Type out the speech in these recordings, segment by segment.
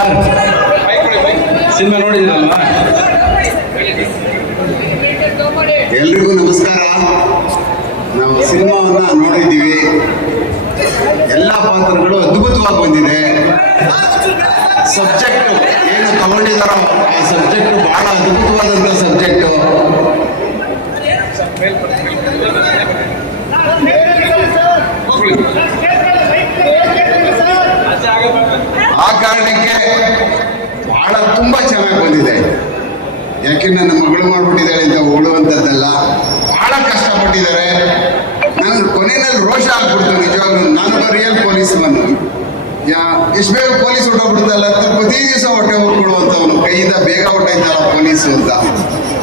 Sir, cinema ನೋಡಿದಿರಲ್ವಾ ಎಲ್ರಿಗೂ ನಮಸ್ಕಾರ. ನಾವು ಸಿನಿಮಾವನ್ನ ನೋಡಿದ್ದೀವಿ. ಎಲ್ಲ ಪಾತ್ರಗಳು ಅದ್ಭುತವಾಗಿ ಬಂದಿದೆ. ಸಬ್ಜೆಕ್ಟ್ ಏನು ತಗೊಂಡಿದಾರೋ ಆ ಸಬ್ಜೆಕ್ಟ್ ಬಹಳ ಅದ್ಭುತವಾದಂತ ಸಬ್ಜೆಕ್ಟು ಆ ಕಾರಣಕ್ಕೆ ಬಹಳ ತುಂಬ ಚೆನ್ನಾಗಿ ಬಂದಿದೆ. ಯಾಕೆ ನನ್ನ ಮಗಳು ಮಾಡ್ಬಿಟ್ಟಿದ್ದಾಳೆ ಅಂತ ಹೊಗಳುವಂಥದ್ದಲ್ಲ ಬಹಳ ಕಷ್ಟಪಟ್ಟಿದ್ದಾರೆ. ನನ್ನ ಕೊನೆಯಲ್ಲಿ ರೋಷ ಆಗ್ಬಿಡ್ತು ನಿಜವಾಗ್ಲೂ. ನಾನು ರಿಯಲ್ ಪೊಲೀಸ್ ಮನ್ ಯಾ ಬೇಗ ಪೊಲೀಸ್ ಹೊಟ್ಟೋಗ್ಬಿಡ್ತಲ್ಲ ಅಂತ ಪ್ರತಿ ದಿವಸ ಹೊಟ್ಟೆ ಹೋಗ್ಬಿಡುವಂಥವನು ಕೈಯಿಂದ ಬೇಗ ಹೊಟ್ಟೋಯ್ತಲ್ಲ ಪೊಲೀಸ್ ಅಂತ.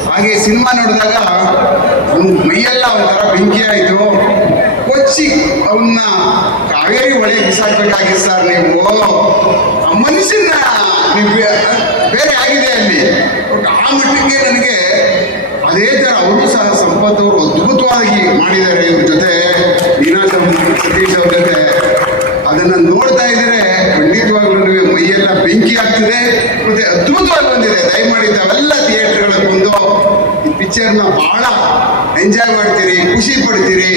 ಹಾಗೆ ಸಿನಿಮಾ ನೋಡಿದಾಗ ಅವ್ನ ಮೈಯೆಲ್ಲ ಒಂಥರ ಬೆಂಕಿ ಆಯಿತು. ಕೊಚ್ಚಿ ಅವನ್ನ ಕಾವೇರಿ ಹೊಳೆ ಬಿಸಾಕ್ಬೇಕಾಗಿತ್ತು ಸರ್ ನೀವು. ಆ ಮನುಷ್ಯನ ನೀವು ಬೇರೆ ಆಗಿದೆ ಅಲ್ಲಿ. ಆ ಮಟ್ಟಿಗೆ ನನಗೆ ಅದೇ ಥರ ಅವರು ಸಹ ಸಂಪತ್ ಅವರು ಅದ್ಭುತವಾಗಿ ಮಾಡಿದ್ದಾರೆ ಇವ್ರ ಜೊತೆ. ಅವ್ರ ಸತೀಶ್ ಅವ್ರ ಜೊತೆ. ಅದನ್ನ ನಿಮಗೆ ಮೈಯೆಲ್ಲ ಬೆಂಕಿ ಆಗ್ತಿದೆ ಮತ್ತೆ ಅದ್ಭುತವಾಗಿ ಬಂದಿದೆ. ದಯಮಾಡಿ ತಾವೆಲ್ಲ ಥಿಯೇಟರ್ಗಳಿಗೆ ಬಂದು ಈ ಪಿಕ್ಚರ್ನ ಬಹಳ ಎಂಜಾಯ್ ಮಾಡ್ತೀರಿ, ಖುಷಿ ಪಡ್ತೀರಿ.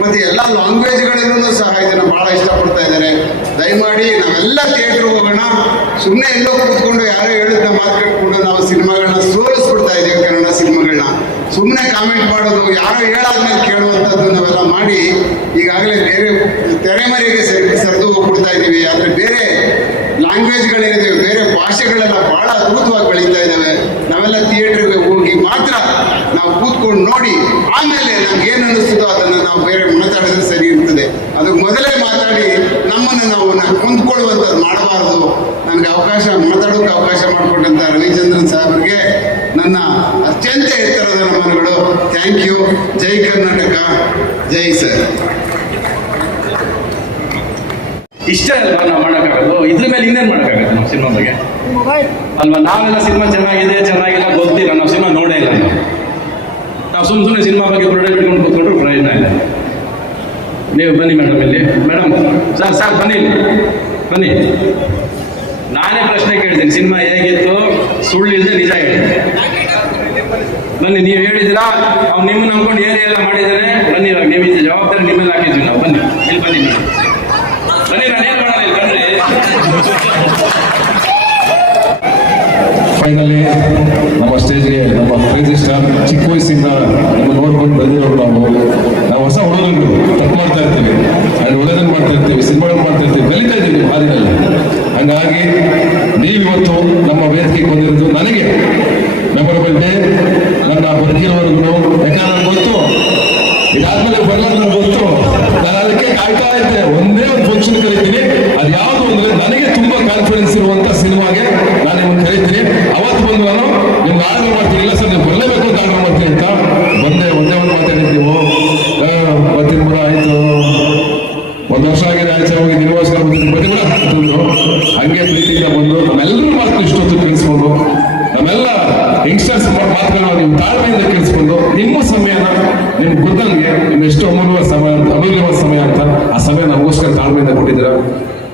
ಮತ್ತೆ ಎಲ್ಲ ಲ್ಯಾಂಗ್ವೇಜ್ಗಳಲ್ಲೂ ಸಹ ಇದನ್ನ ಬಹಳ ಇಷ್ಟಪಡ್ತಾ ಇದ್ದಾರೆ. ದಯಮಾಡಿ ನಾವೆಲ್ಲ ಥಿಯೇಟರ್ ಹೋಗೋಣ. ಸುಮ್ಮನೆ ಎಲ್ಲೋ ಕೂತ್ಕೊಂಡು ಯಾರೋ ಹೇಳಿದ ಮಾತು ನಾವು ಸಿನಿಮಾಗಳನ್ನ ಸೋಲಿಸ್ಬಿಡ್ತಾ ಇದ್ದೀವಿ ಕನ್ನಡ ಸಿನಿಮಾಗಳನ್ನ. ಸುಮ್ಮನೆ ಕಾಮೆಂಟ್ ಮಾಡೋದು, ಯಾರೋ ಹೇಳಾದ್ಮೇಲೆ ಕೇಳುವಂಥದ್ದು ನಾವೆಲ್ಲ ಮಾಡಿ ಈಗಾಗಲೇ ಬೇರೆ ತೆರೆಮರೆಗೆ ಸರಿ ಸರಿದು ಹೋಗ್ಬಿಡ್ತಾ ಇದ್ದೀವಿ ಆದರೆ ಬೇರೆ ಲ್ಯಾಂಗ್ವೇಜ್ಗಳೇನಿದೆ ಬೇರೆ ಭಾಷೆಗಳೆಲ್ಲ ಬಹಳ ಅದ್ಭುತವಾಗಿ ಬೆಳೀತಾ ಇದ್ದಾವೆ ನಾವೆಲ್ಲ ಥಿಯೇಟರ್ಗೆ ಹೋಗಿ ಮಾತ್ರ ನಾವು ಕೂತ್ಕೊಂಡು ನೋಡಿ ಆಮೇಲೆ ನಮ್ಗೆ ಏನು ಅನ್ನಿಸ್ತದೋ ಅದನ್ನು ನಾವು ಬೇರೆ ಮಾತಾಡಿದ್ರೆ ಸರಿ ಇರ್ತದೆ. ಅದು ಮೊದಲೇ ಮಾತಾಡಿ ನಮ್ಮನ್ನು ನಾವು ಹೊಂದ್ಕೊಳ್ಳುವಂಥದ್ದು ಮಾಡಬಾರ್ದು. ನನಗೆ ಅವಕಾಶ ಮಾತಾಡೋಕೆ ಅವಕಾಶ ಮಾಡಿಕೊಟ್ಟಂತ ರವಿಚಂದ್ರನ್ ಸಾಹೇಬ್ರಿಗೆ ನನ್ನ ಅತ್ಯಂತ ಎತ್ತರದ ನಮನಗಳು. Thank you. ಜೈ ಕರ್ನಾಟಕ. ಜೈ ಸರ್. ಇಷ್ಟೇ ಅಲ್ವಾ ನಾವು ಮಾಡೋಕ್ಕಾಗೋದು? ಇದ್ರ ಮೇಲೆ ಇನ್ನೇನು ಮಾಡೋಕ್ಕಾಗತ್ತೆ ನಮ್ಮ ಸಿನಿಮಾ ಬಗ್ಗೆ? ಅಲ್ವಾ? ನಾವೆಲ್ಲ ಸಿನಿಮಾ ಚೆನ್ನಾಗಿದೆ ಚೆನ್ನಾಗಿಲ್ಲ ಗೊತ್ತಿಲ್ಲ. ನಾವು ಸಿನಿಮಾ ನೋಡೇ ಇಲ್ಲ ನಾವು. ನಾವು ಸುಮ್ಮ ಸುಮ್ಮನೆ ಸಿನಿಮಾ ಬಗ್ಗೆ ಪ್ರೊಡಕ್ಟ್ ಇಟ್ಕೊಂಡು ಕೂತ್ಕೊಂಡ್ರು ಪ್ರಯೋಜನ ಇಲ್ಲ. ನೀವು ಬನ್ನಿ ಮೇಡಮ್ ಇಲ್ಲಿ. ಮೇಡಮ್ ಸರ್ ಸರ್, ಬನ್ನಿ. ಬನ್ನಿ. ನಾನೇ ಪ್ರಶ್ನೆ ಕೇಳ್ತೀನಿ. ಸಿನಿಮಾ ಹೇಗಿತ್ತು? ಸುಳ್ಳು ಇಲ್ಲದೆ ನಿಜ ಹೇಳಿ. ಬನ್ನಿ, ನೀವು ಹೇಳಿದ್ರಾ ಅವ್ನು ನಿಮ್ಮನ್ನ ಅನ್ಕೊಂಡು ಏರಿಯಲ್ಲ ಮಾಡಿದ್ದಾನೆ ಬನ್ನಿ ಇವಾಗ, ನೀವು ಜವಾಬ್ದಾರಿ ನಿಮ್ಮಲ್ಲಿ ಹಾಕಿದ್ವಿ ನಾವು. ಬನ್ನಿ. ಇಲ್ಲಿ ಬನ್ನಿ ಮೇಡಮ್ ಬನ್ನಿ ನಾನು ಏನು ಮಾಡೋಣ ಇಲ್ಲಿ ಬನ್ನಿ ಫೈನಲಿ ನಮ್ಮ ಸ್ಟೇಜ್ಗೆ ನಮ್ಮ ಕ್ರೇಜಿ ಸ್ಟಾರ್ ಚಿಕ್ಕ ವಯಸ್ಸಿಂದ ನಮ್ಮ ನೋಡ್ಕೊಂಡು ಬಂದಿರೋರು ನಾವು. ನಾವು ಹೊಸ ಹುಡುಗರು ತಪ್ಪು ಮಾಡ್ತಾ ಇರ್ತೀವಿ. ಅಂಡ್ ಒಳ್ಳೆದನ್ನು ಮಾಡ್ತಾ ಇರ್ತೀವಿ ಸಿನಿಮಾ ಮಾಡ್ತಾ ಇರ್ತೀವಿ, ಬೆಳೀತಾ ಇದ್ದೀವಿ ಹಾದಿನಲ್ಲಿ ಹಂಗಾಗಿ ನೀವಿವತ್ತು ನಮ್ಮ ವೇದಿಕೆಗೆ ಬಂದಿರೋದು ನನಗೆ ಮೆಮೊರಬಲ್ ಡೇ ನನ್ನ ಬದುಕಿರೋರ್ಗು ಯಾಕಂದ್ರೆ ನನಗೆ ಗೊತ್ತು ಇದಾದ್ಮೇಲೆ ಬರಲ್ಲ ನನಗೆ ಗೊತ್ತು ನಾನು ಅದಕ್ಕೆ ಕಾಯ್ತಾ ಇದ್ದೆ ಒಂದೇ ಒಂದು ಫಂಕ್ಷನ್ ಕರಿತೀನಿ ಅದು ಯಾವುದು ಅಂದ್ರೆ ನನಗೆ ತುಂಬಾ ಕಾನ್ಫಿಡೆನ್ಸ್ ಇರುವಂತ ಸಿನಿಮಾಗೆ ನಾನು ನಿಮ್ಮನ್ನು ಕರಿತೀನಿ ಅವತ್ತು ಬಂದು ನಾನು ನಿಮ್ಗೆ ಆರ್ಡರ್ ಮಾಡ್ತೀನಿ ಇಲ್ಲ ಸರ್ ನೀವು ಬರಲೇಬೇಕು ಅಂತ ಆರ್ಡರ್ ಮಾಡ್ತೀನಿ ಅಂತ ಒಂದೇ ಒಂದೇ ಒಂದು ಮಾತಾಡಿದ್ದು ನೀವು ಬರ್ತೀನಿ ಬಿಡ ಆಯ್ತು ಒಂದು ವರ್ಷ ಆಗಿದೆ ಆಚೆ ಹೋಗಿ ನಿರ್ವಹಿಸ್ಕೊಂಡು ಬರ್ತೀನಿ ಬರ್ತೀನಿ ಬಿಡ ಅಂತಂದ್ರು ಹಂಗೆ ಪ್ರೀತಿಯಿಂದ ಬಂದು ನಮ್ಮೆಲ್ಲರೂ ಮಾತು ಇಷ್ಟೊತ್ತು ಕೇಳಿಸ್ಕೊಂಡು ನಮ್ಮೆಲ್ಲ ಯಂಗ್ಸ್ಟರ್ಸ್ ಮಾತ್ರ ನೀವು ತಾಳ್ಮೆಯಿಂದ ಕೇಳಿಸ್ಕೊಂಡು, ನಿಮ್ಮ ಸಮಯನ ನಿಮ್ಗೆ ಗೊತ್ತಂಗೆ ನಿಮ್ಮ ಎಷ್ಟು ಅಮೂಲ್ಯ ಸಮಯ ಅಂತ, ಅಮೂಲ್ಯವಾದ ಸಮಯ ಅಂತ ಆ ಸಮಯ ನಮಗೋಸ್ಕರ ತಾಳ್ಮೆಯಿಂದ ಕೊಟ್ಟಿದ್ದೀರಾ?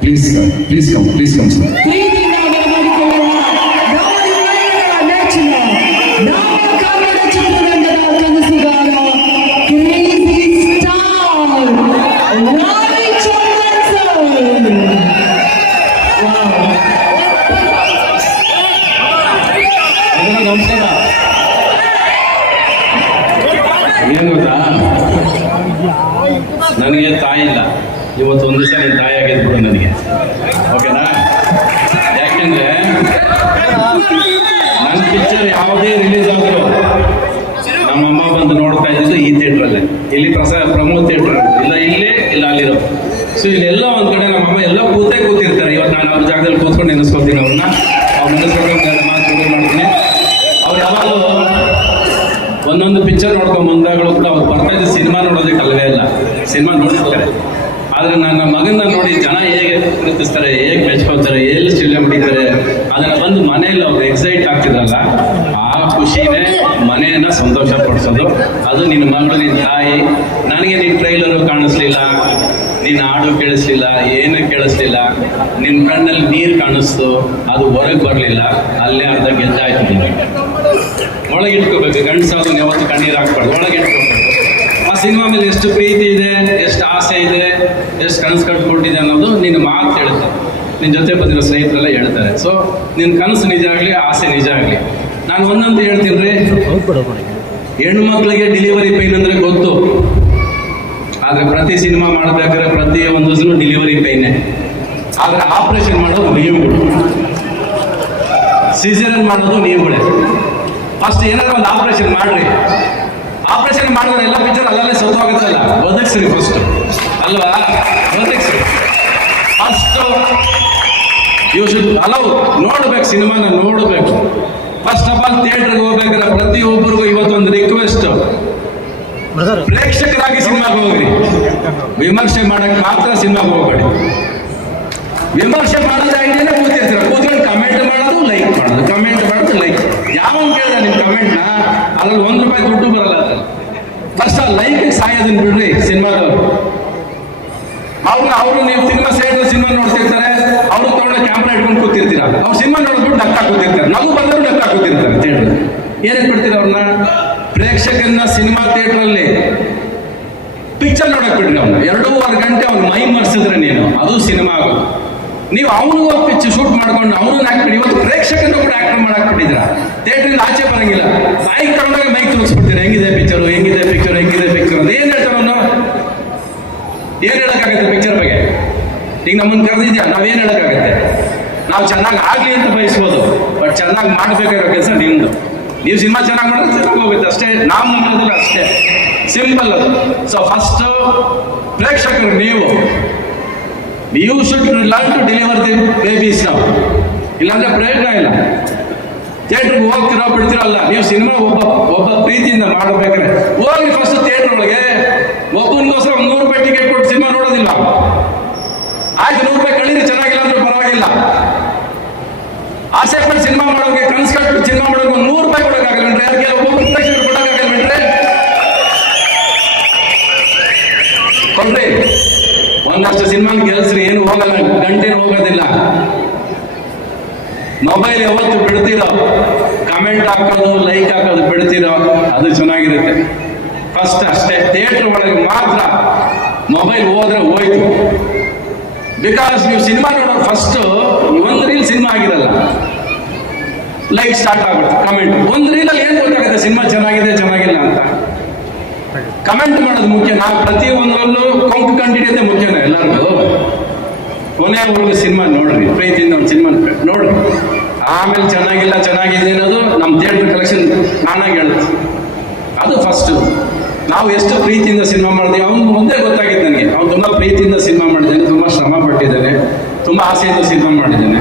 Please please come please come sir ನನಗೆ ತಾಯಿ ಇಲ್ಲ. ಇವತ್ತು ಒಂದು ದಿವಸ ತಾಯಿ ಆಗಿದ್ದು ಬಿಡು ನನಗೆ. ಓಕೆನಾ ಯಾಕೆಂದ್ರೆ ನನ್ನ ಪಿಕ್ಚರ್ ಯಾವುದೇ ರಿಲೀಸ್ ಆದರೂ ನಮ್ಮಮ್ಮ ಬಂದು ನೋಡ್ತಾ ಇದ್ದಿದ್ದು ಈ ಥಿಯೇಟ್ರಲ್ಲೇ ಇಲ್ಲಿ ಪ್ರಸಾದ ಪ್ರಮೋದ್ ಥಿಯೇಟ್ರ್ ಇಲ್ಲ ಇಲ್ಲೇ, ಇಲ್ಲ ಅಲ್ಲಿರೋ. ಸೊ ಇಲ್ಲೆಲ್ಲ ಒಂದ್ ಕಡೆ ನಮ್ಮಮ್ಮ ಎಲ್ಲ ಕೂತೇ ಕೂತಿರ್ತಾರೆ ಇವತ್ತು ನಾನು ಅವ್ರ ಜಾಗದಲ್ಲಿ ಕೂತ್ಕೊಂಡು ನೆನೆಸ್ಕೊತೀನಿ ಅವ್ರನ್ನ ಅವ್ರ ನೆನೆಸ್ಕೊಂಡು ಎರಡು ಮಾತು ಶುರು ಮಾಡ್ತೀನಿ ಅವ್ರು ಯಾವಾಗಲೂ ಒಂದೊಂದು ಪಿಕ್ಚರ್ ನೋಡ್ಕೊಂಡು ಬಂದಾಗಲೂ ಕೂಡ ಅವ್ರು ಬರ್ತಾ ಇದ್ದ ಸಿನಿಮಾ ನೋಡೋದಕ್ಕೆ ಅಲ್ಲವೇ ಇಲ್ಲ. ಸಿನಿಮಾ ನೋಡಿರ್ತಾರೆ ಆದ್ರೆ ನನ್ನ ಮಗನ ನೋಡಿ ಜನ ಹೇಗೆ ಗುರುತಿಸ್ತಾರೆ ಹೇಗೆ ಮೆಚ್ಕೋತಾರೆ ಎಲ್ಲಿ ಚಿಲ್ಲೆ ಬಿಟ್ಟಿದ್ದಾರೆ ಅದನ್ನ ಬಂದು ಮನೆಯಲ್ಲಿ ಅವ್ರು ಎಕ್ಸೈಟ್ ಆಗ್ತಿದ್ರಲ್ಲ ಆ ಖುಷಿನೇ ಮನೆಯನ್ನ ಸಂತೋಷ ಪಡಿಸೋದು. ಅದು ನಿನ್ನ ಮಗಳು, ನಿನ್ನ ತಾಯಿ, ನನಗೆ ನಿನ್ನ ಟ್ರೈಲರು ಕಾಣಿಸ್ಲಿಲ್ಲ, ನಿನ್ನ ಹಾಡು ಕೇಳಿಸ್ಲಿಲ್ಲ, ಏನು ಕೇಳಿಸ್ಲಿಲ್ಲ, ನಿನ್ನ ಕಣ್ಣಲ್ಲಿ ನೀರು ಕಾಣಿಸ್ತು, ಅದು ಹೊರಗೆ ಬರಲಿಲ್ಲ, ಅಲ್ಲೇ ಅರ್ಧ ಗೆದ್ದಾಯ್ತು. ನಿನಗೆ ಒಳಗೆ ಇಟ್ಕೋಬೇಕು. ಗಂಡಸಾದ್ರು ಯಾವತ್ತು ಕಣ್ಣೀರು ಹಾಕ್ಬಾರ್ದು. ಒಳಗೆ ಇಟ್ಕೋಬೇಕು. ಆ ಸಿನಿಮಾ ಮೇಲೆ ಎಷ್ಟು ಪ್ರೀತಿ ಇದೆ, ಎಷ್ಟು ಆಸೆ ಇದೆ, ಎಷ್ಟು ಕನಸು ಕಟ್ಕೊಟ್ಟಿದೆ ಅನ್ನೋದು ನಿನ್ನ ಮಾತು ಹೇಳುತ್ತೆ. ನಿನ್ನ ಜೊತೆ ಬಂದಿರೋ ಸ್ನೇಹಿತರೆಲ್ಲ ಹೇಳ್ತಾರೆ. ಸೊ ನಿನ್ನ ಕನಸು ನಿಜ ಆಗಲಿ, ಆಸೆ ನಿಜ ಆಗಲಿ. ನಾನು ಒಂದೊಂದು ಹೇಳ್ತೀನಿ ರೀ. ಹೆಣ್ಣು ಮಕ್ಕಳಿಗೆ ಡೆಲಿವರಿ ಪೈನ್ ಅಂದರೆ ಗೊತ್ತು. ಆದರೆ ಪ್ರತಿ ಸಿನಿಮಾ ಮಾಡಬೇಕಾದ್ರೆ ಪ್ರತಿ ಒಂದು ಡೆಲಿವರಿ ಪೈನೆ ಆದರೆ ಆಪರೇಷನ್ ಮಾಡೋದು ನೀವುಗಳು ಸಿಸರನ್ ಮಾಡೋದು ನೀವುಗಳೇ ಫಸ್ಟ್ ಏನಾದ್ರು ಒಂದು ಆಪರೇಷನ್ ಮಾಡ್ರಿ. ಆಪರೇಷನ್ ಮಾಡಿದ್ರೆ ಎಲ್ಲ ಪಿಕ್ಚರ್ ಅಲ್ಲಲ್ಲೇ ಸತ್ತೋಗುತ್ತಲ್ಲ ಬದುಕ್ಸ್ರಿ ಫಸ್ಟ್ ಅಲ್ವಾ? ಬದುಕ್ಸ್ರಿ ಫಸ್ಟ್ ಯು ಶುಡ್ ಅಲೌ ನೋಡ್ಬೇಕು ಸಿನಿಮಾನ ನೋಡಬೇಕು. ಫಸ್ಟ್ ಆಫ್ ಆಲ್ ಥಿಯೇಟರ್ಗೆ ಹೋಗ್ಬೇಕಾದ್ರೆ ಪ್ರತಿಯೊಬ್ಬರಿಗೂ ಇವತ್ತೊಂದು ರಿಕ್ವೆಸ್ಟ್ ಪ್ರೇಕ್ಷಕರಾಗಿ ಸಿನಿಮಾಗೆ ಹೋಗ್ರಿ. ವಿಮರ್ಶೆ ಮಾಡಕ್ ಮಾತ್ರ ಸಿನಿಮಾಗೆ ಹೋಗ್ಬೇಡಿ. ವಿಮರ್ಶೆ ಮಾಡೋದು ಐಡಿಯಾನೇ ಕೂತಿರ್ತೀರ? ಕೂತ್ಕೊಂಡು ಕಮೆಂಟ್ ಮಾಡೋದು ಲೈಕ್ ಮಾಡೋದು ಕಮೆಂಟ್ ಮಾಡೋದು ಲೈಕ್ ಕೇಳಿದ ನಿಮ್ ಕಮೆಂಟ್ನ ಅದ್ರಲ್ಲಿ ಒಂದ್ ರೂಪಾಯಿ ದುಡ್ಡು ಬರಲ್ಲ ಅದ್ರಲ್ಲಿ. ಫಸ್ಟ್ ಆ ಲೈಕ್ ಸಾಯೋದನ್ನ ಬಿಡ್ರಿ ಸಿನಿಮಾದವ್ರು. ಅವ್ರು ಅವರು ನೀವು ಸಿನಿಮಾ ಸೇರಿದ ಸಿನಿಮಾ ನೋಡ್ತಿರ್ತಾರೆ, ಅವ್ರು ತಗೊಂಡ ಕ್ಯಾಮ್ರಾ ಇಟ್ಕೊಂಡು ಕೂತಿರ್ತೀರ? ಅವ್ರು ಸಿನಿಮಾ ನೋಡ್ಬಿಟ್ಟು ನಕ್ಕ ಕೂತಿರ್ತಾರೆ. ನಗು ಬಂದ್ರು ನಕ್ಕ ಕೂತಿರ್ತಾರೆ ಥಿಯೇಟರ್ ಏನಕ್ಕೆ ಬಿಡ್ತೀರ ಅವ್ರನ್ನ? ಪ್ರೇಕ್ಷಕರನ್ನ ಸಿನಿಮಾ ಥಿಯೇಟರ್ ಅಲ್ಲಿ ಪಿಕ್ಚರ್ ನೋಡಕ್ ಬಿಡ್ರಿ ಅವ್ನ ಎರಡೂವರೆ ಗಂಟೆ ಅವ್ನು ಮೈ ಮರ್ಸಿದ್ರೆ ನೀನು. ಅದು ಸಿನಿಮಾ ಆಗೋದು ನೀವು ಅವನು ಪಿಕ್ಚರ್ ಶೂಟ್ ಮಾಡ್ಕೊಂಡು ಅವನು ಆಕ್ಟ್ ಇವತ್ತು ಪ್ರೇಕ್ಷಕರನ್ನು ಕೂಡ ಆಕ್ಟರ್ ಮಾಡಕ್ ಬಿಟ್ಟಿದ್ರ ಥಿಯೇಟ್ರಿಂದ ಆಚೆ ಬರಂಗಿಲ್ಲ. ಮೈಕ್ ತಗೊಂಡಾಗ ಮೈಕ್ ತೋರಿಸ್ಬಿಡ್ತೀರ? ಹೆಂಗಿದೆ ಪಿಕ್ಚರ್ ಹೆಂಗಿದೆ ಪಿಕ್ಚರ್ ಹೆಂಗಿದೆ ಪಿಕ್ಚರ್ ಅಂತ ಏನ್ ಹೇಳ್ತಾರ ಅವನು ಏನ್ ಹೇಳಕ್ಕಾಗತ್ತೆ ಪಿಕ್ಚರ್ ಬಗ್ಗೆ? ಈಗ ನಮ್ಮನ್ನ ಕರೆದಿದ್ಯಾ ನಾವೇನ್ ಹೇಳಕ್ಕಾಗತ್ತೆ? ನಾವು ಚೆನ್ನಾಗಿ ಆಗ್ಲಿ ಅಂತ ಬಯಸ್ಬೋದು. ಬಟ್ ಚೆನ್ನಾಗಿ ಮಾಡ್ಬೇಕಾಗಿರೋ ಕೆಲಸ ನಿಮ್ದು. ನೀವು ಸಿನಿಮಾ ಚೆನ್ನಾಗಿ ಮಾಡಿದ್ರೆ ಚೆನ್ನಾಗಿ ಹೋಗುತ್ತೆ. ಅಷ್ಟೇ, ನಾವು ಮಾಡೋದಿಲ್ಲ ಅಷ್ಟೇ. ಸಿಂಪಲ್ ಅದು. ಸೊ ಫಸ್ಟ್ ಪ್ರೇಕ್ಷಕರು ನೀವು. You should learn to deliver the babies ನಾವು ಇಲ್ಲಾಂದ್ರೆ ಪ್ರಯೋಜನ ಇಲ್ಲ. ಥಿಯೇಟ್ರಿಗೆ ಹೋಗ್ತಿರೋ ಬಿಡ್ತಿರಲ್ಲ ನೀವು ಸಿನಿಮಾ ಒಬ್ಬ ಒಬ್ಬ ಪ್ರೀತಿಯಿಂದ ಮಾಡಬೇಕಾದ್ರೆ. ಹೋಗಿ ಫಸ್ಟ್ ಥಿಯೇಟರ್ ಒಳಗೆ, ಒಬ್ಬನಿಗೋಸ್ಕರ ಒಂದು ನೂರು ರೂಪಾಯಿ ಟಿಕೆಟ್ ಕೊಟ್ಟು ಸಿನಿಮಾ ನೋಡೋದಿಲ್ಲ. ಆಯ್ತು, ನೂರು ರೂಪಾಯಿ ಕಳೀರಿ, ಚೆನ್ನಾಗಿಲ್ಲ ಅಂದ್ರೆ ಪರವಾಗಿಲ್ಲ. ಆಸೆ ಪಟ್ಟು ಸಿನಿಮಾ ಮಾಡೋಕೆ, ಕನಸು ಕಟ್ಟು ಸಿನಿಮಾ ಮಾಡೋಕೆ ನೂರು ರೂಪಾಯಿ ಕೊಡೋಕ್ಕಾಗಲ್ಲ ಅದಕ್ಕೆ ಒಬ್ಬ ಕೊಡೋಕ್ಕಾಗಲ್ಲ ಕೊಡ್ರಿ. ಒಂದಷ್ಟು ಸಿನಿಮಾ ಗೆಲ್ಸ್ರಿ, ಏನು ಹೋಗಲ್ಲ ಗಂಟೆ ಹೋಗೋದಿಲ್ಲ. ಮೊಬೈಲ್ ಯಾವತ್ತು ಬಿಡ್ತೀರೋ ಕಮೆಂಟ್ ಹಾಕೋದು ಲೈಕ್ ಹಾಕೋದು ಬಿಡ್ತೀರೋ, ಅದು ಚೆನ್ನಾಗಿರುತ್ತೆ. ಫಸ್ಟ್ ಅಷ್ಟೇ ಥಿಯೇಟರ್ ಒಳಗೆ ಮಾತ್ರ ಮೊಬೈಲ್ ಹೋದ್ರೆ ಹೋಯ್ತು. ಬಿಕಾಸ್ ನೀವು ಸಿನಿಮಾ ನೋಡೋ ಫಸ್ಟ್ ಒಂದು ರೀಲ್ ಸಿನಿಮಾ ಆಗಿರಲ್ಲ. ಲೈಕ್ ಸ್ಟಾರ್ಟ್ ಆಗುತ್ತೆ ಕಮೆಂಟ್ ಒಂದು ರೀಲಲ್ಲಿ ಏನು ಗೊತ್ತಾಗುತ್ತೆ ಸಿನಿಮಾ ಚೆನ್ನಾಗಿದೆ, ಚೆನ್ನಾಗಿಲ್ಲ ಅಂತ? ಕಮೆಂಟ್ ಮಾಡೋದು ಮುಖ್ಯ. ನಾವು ಪ್ರತಿ ಒಂದರಲ್ಲೂ ಕೊಂಕು ಕಂಡಿಡಿಯೋದೇ ಮುಖ್ಯನ ಎಲ್ಲರಿಗೂ. ಕೊನೆಯವರೆಗೂ ಸಿನಿಮಾ ನೋಡ್ರಿ. ಪ್ರೀತಿಯಿಂದ ಒಂದು ಸಿನಿಮಾ ನೋಡ್ರಿ. ಆಮೇಲೆ ಚೆನ್ನಾಗಿಲ್ಲ, ಚೆನ್ನಾಗಿದೆ ಅನ್ನೋದು ನಮ್ಮ ಥಿಯೇಟರ್ ಕಲೆಕ್ಷನ್ ನಾನಾಗಿ ಹೇಳ್ತೀನಿ ಅದು ಫಸ್ಟ್ ನಾವು ಎಷ್ಟು ಪ್ರೀತಿಯಿಂದ ಸಿನಿಮಾ ಮಾಡಿದ್ವಿ ಅವ್ನು ಮುಂದೆ ಗೊತ್ತಾಗಿತ್ತು ನನಗೆ. ಅವ್ನು ತುಂಬ ಪ್ರೀತಿಯಿಂದ ಸಿನಿಮಾ ಮಾಡಿದ್ದಾನೆ, ತುಂಬ ಶ್ರಮ ಪಟ್ಟಿದ್ದಾನೆ ತುಂಬ ಆಸೆಯಿಂದ ಸಿನಿಮಾ ಮಾಡಿದ್ದಾನೆ.